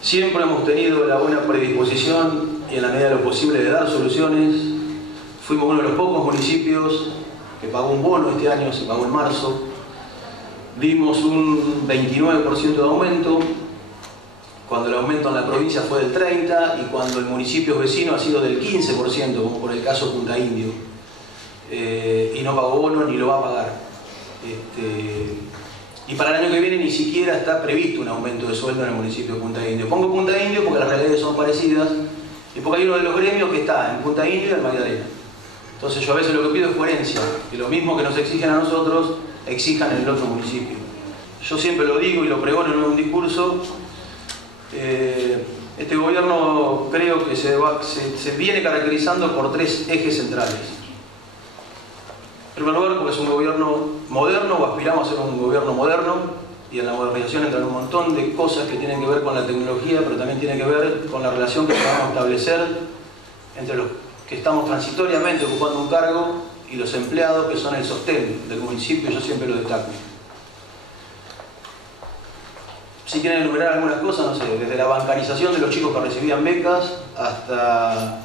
Siempre hemos tenido la buena predisposición y en la medida de lo posible de dar soluciones. Fuimos uno de los pocos municipios que pagó un bono este año, se pagó en marzo. Dimos un 29% de aumento, cuando el aumento en la provincia fue del 30% y cuando el municipio vecino ha sido del 15%, como por el caso Punta Indio. Y no pagó bono ni lo va a pagar. Y para el año que viene ni siquiera está previsto un aumento de sueldo en el municipio de Punta Indio. Pongo Punta Indio porque las realidades son parecidas y porque hay uno de los gremios que está en Punta Indio y en Magdalena. Entonces yo a veces lo que pido es coherencia, que lo mismo que nos exigen a nosotros, exijan en el otro municipio. Yo siempre lo digo y lo pregono en un discurso. Este gobierno creo que se viene caracterizando por tres ejes centrales. En primer lugar, porque es un gobierno moderno, o aspiramos a ser un gobierno moderno, y en la modernización entran un montón de cosas que tienen que ver con la tecnología, pero también tienen que ver con la relación que vamos a establecer entre los que estamos transitoriamente ocupando un cargo y los empleados que son el sostén del municipio. Yo siempre lo destaco. Si quieren enumerar algunas cosas, no sé, desde la bancarización de los chicos que recibían becas hasta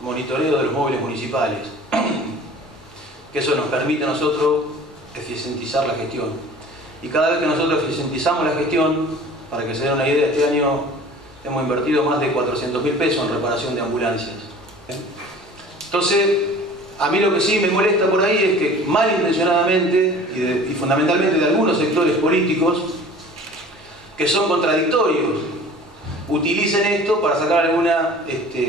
monitoreo de los móviles municipales, que eso nos permite a nosotros eficientizar la gestión. Y cada vez que nosotros eficientizamos la gestión, para que se den una idea, este año hemos invertido más de 400.000 pesos en reparación de ambulancias. Entonces, a mí lo que sí me molesta por ahí es que malintencionadamente y fundamentalmente de algunos sectores políticos que son contradictorios, utilicen esto para sacar alguna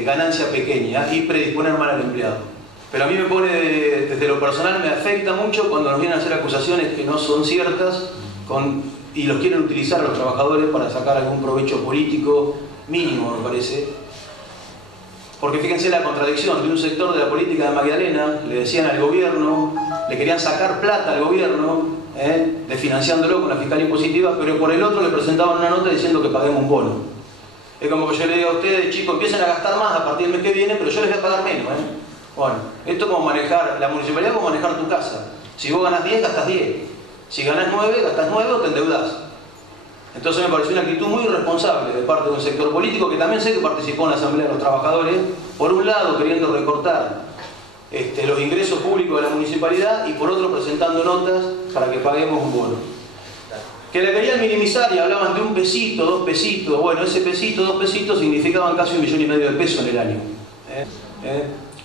ganancia pequeña y predisponer mal al empleado. Pero a mí me pone, desde lo personal, me afecta mucho cuando nos vienen a hacer acusaciones que no son ciertas y los quieren utilizar los trabajadores para sacar algún provecho político mínimo, me parece. Porque fíjense la contradicción de un sector de la política de Magdalena, le decían al gobierno, le querían sacar plata al gobierno, desfinanciándolo con la fiscal impositiva, pero por el otro le presentaban una nota diciendo que paguemos un bono. Es como que yo le digo a ustedes, chicos, empiecen a gastar más a partir del mes que viene, pero yo les voy a pagar menos. Bueno, esto es como manejar la municipalidad, como manejar tu casa. Si vos ganás 10, gastás 10. Si ganás 9, gastás 9 o te endeudás. Entonces me pareció una actitud muy irresponsable de parte de un sector político que también sé que participó en la Asamblea de los Trabajadores, por un lado queriendo recortar los ingresos públicos de la municipalidad y por otro presentando notas para que paguemos un bono. Que la querían minimizar y hablaban de 1 pesito, 2 pesitos. Bueno, ese pesito, 2 pesitos significaban casi 1,5 millones de pesos en el año.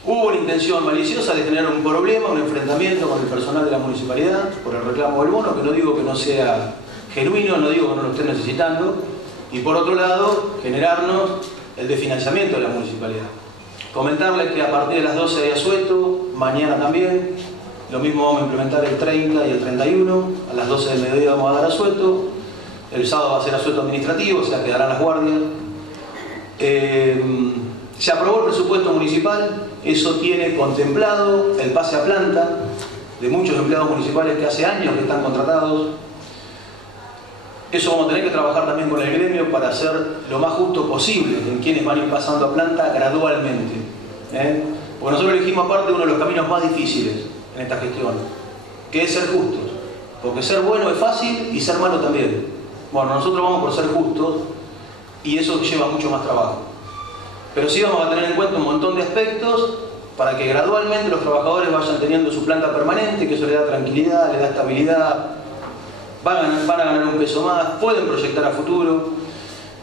Hubo una intención maliciosa de generar un problema, un enfrentamiento con el personal de la municipalidad por el reclamo del bono, que no digo que no sea genuino, no digo que no lo estén necesitando, y por otro lado, generarnos el desfinanciamiento de la municipalidad. Comentarles que a partir de las 12 hay asueto, mañana también, lo mismo vamos a implementar el 30 y el 31, a las 12 del mediodía vamos a dar asueto, el sábado va a ser asueto administrativo, o sea, quedarán las guardias. Se aprobó el presupuesto municipal, eso tiene contemplado el pase a planta de muchos empleados municipales que hace años que están contratados. Eso vamos a tener que trabajar también con el gremio para hacer lo más justo posible en quienes van a ir pasando a planta gradualmente. Porque nosotros elegimos aparte uno de los caminos más difíciles en esta gestión, que es ser justos. Porque ser bueno es fácil y ser malo también. Bueno, nosotros vamos por ser justos y eso lleva mucho más trabajo. Pero sí vamos a tener en cuenta un montón de aspectos para que gradualmente los trabajadores vayan teniendo su planta permanente, que eso le da tranquilidad, le da estabilidad, van a ganar un peso más, pueden proyectar a futuro.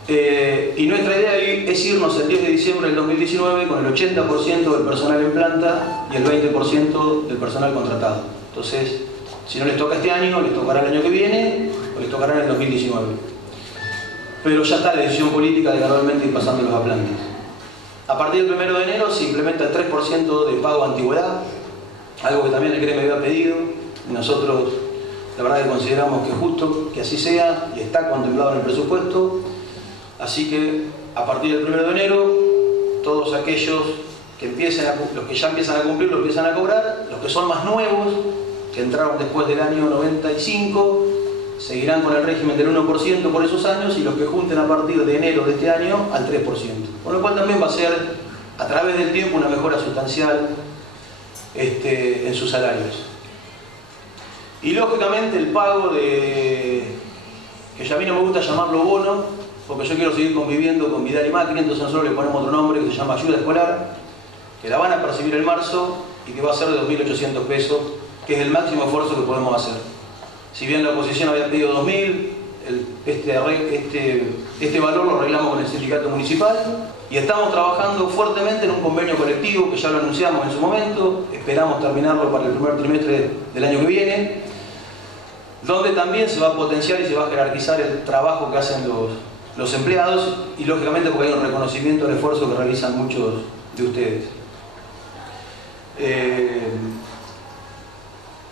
Y nuestra idea es irnos el 10 de diciembre del 2019 con el 80% del personal en planta y el 20% del personal contratado. Entonces, si no les toca este año, les tocará el año que viene o les tocará en el 2019. Pero ya está la decisión política de gradualmente ir pasándolos a plantas. A partir del 1 de enero se implementa el 3% de pago de antigüedad, algo que también el gremio había pedido. Nosotros, la verdad que consideramos que es justo que así sea y está contemplado en el presupuesto. Así que a partir del 1 de enero, todos aquellos que los que ya empiezan a cumplir lo empiezan a cobrar, los que son más nuevos, que entraron después del año 95, seguirán con el régimen del 1% por esos años y los que junten a partir de enero de este año al 3%. Con lo cual también va a ser, a través del tiempo, una mejora sustancial en sus salarios. Y lógicamente el pago que ya a mí no me gusta llamarlo bono, porque yo quiero seguir conviviendo con Vidal y Macri, entonces nosotros le ponemos otro nombre que se llama ayuda escolar, que la van a percibir en marzo y que va a ser de 2.800 pesos, que es el máximo esfuerzo que podemos hacer. Si bien la oposición había pedido 2.000, este valor lo arreglamos con el sindicato municipal y estamos trabajando fuertemente en un convenio colectivo que ya lo anunciamos en su momento, esperamos terminarlo para el primer trimestre del año que viene, donde también se va a potenciar y se va a jerarquizar el trabajo que hacen los empleados y lógicamente porque hay un reconocimiento del esfuerzo que realizan muchos de ustedes.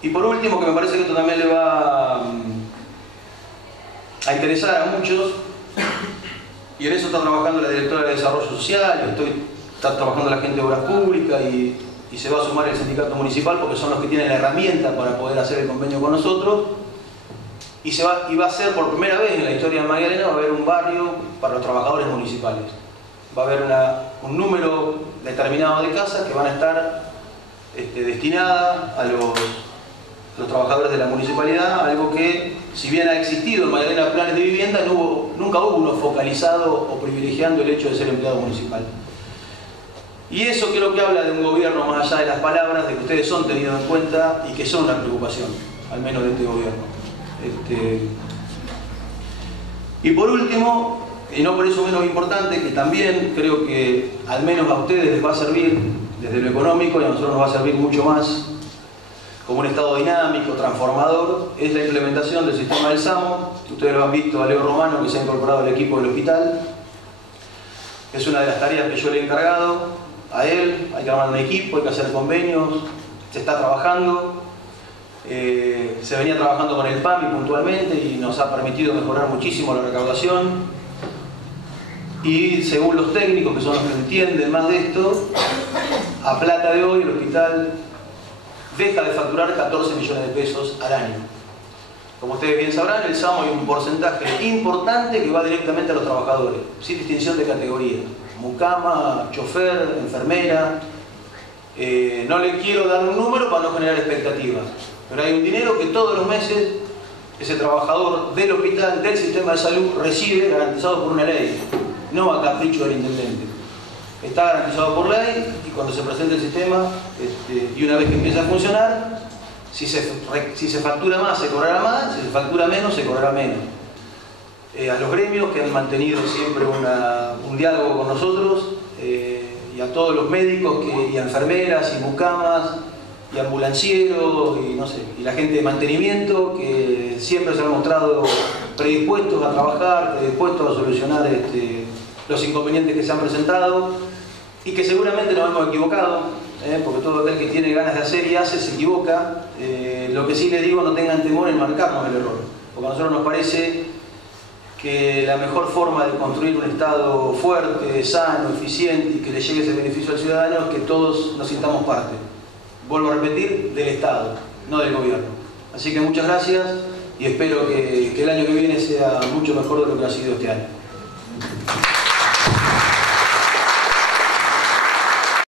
Y por último, que me parece que esto también le va a interesar a muchos, y en eso está trabajando la directora de Desarrollo Social, está trabajando la gente de Obras Públicas y se va a sumar el sindicato municipal porque son los que tienen la herramienta para poder hacer el convenio con nosotros. Y va a ser por primera vez en la historia de Magdalena, va a haber un barrio para los trabajadores municipales. Va a haber un número determinado de casas que van a estar destinadas a los trabajadores de la municipalidad, algo que, si bien ha existido en Magdalena planes de vivienda, nunca hubo uno focalizado o privilegiando el hecho de ser empleado municipal. Y eso creo que habla de un gobierno más allá de las palabras, de que ustedes son tenidos en cuenta y que son una preocupación, al menos de este gobierno. Y por último, y no por eso menos importante, que también creo que al menos a ustedes les va a servir desde lo económico y a nosotros nos va a servir mucho más como un estado dinámico, transformador, es la implementación del sistema del SAMO. Ustedes lo han visto a Leo Romano, que se ha incorporado al equipo del hospital. Es una de las tareas que yo le he encargado a él. Hay que armar un equipo, hay que hacer convenios, se está trabajando. Se venía trabajando con el PAMI puntualmente y nos ha permitido mejorar muchísimo la recaudación. Y según los técnicos, que son los que entienden más de esto, a plata de hoy el hospital deja de facturar 14 millones de pesos al año. Como ustedes bien sabrán, el SAMO hay un porcentaje importante que va directamente a los trabajadores, sin distinción de categoría. Mucama, chofer, enfermera. No le quiero dar un número para no generar expectativas, pero hay un dinero que todos los meses ese trabajador del hospital, del sistema de salud, recibe garantizado por una ley, no a capricho del intendente. Está garantizado por ley y cuando se presenta el sistema y una vez que empieza a funcionar, si se factura más se cobrará más, si se factura menos se cobrará menos. A los gremios que han mantenido siempre un diálogo con nosotros y a todos los médicos y enfermeras y mucamas y ambulancieros y no sé, y la gente de mantenimiento que siempre se han mostrado predispuestos a trabajar, predispuestos a solucionar los inconvenientes que se han presentado y que seguramente nos hemos equivocado, porque todo aquel que tiene ganas de hacer y hace se equivoca. Lo que sí les digo, no tengan temor en marcarnos el error, porque a nosotros nos parece que la mejor forma de construir un Estado fuerte, sano, eficiente y que le llegue ese beneficio al ciudadano es que todos nos sintamos parte. Vuelvo a repetir, del Estado, no del gobierno. Así que muchas gracias y espero que el año que viene sea mucho mejor de lo que ha sido este año.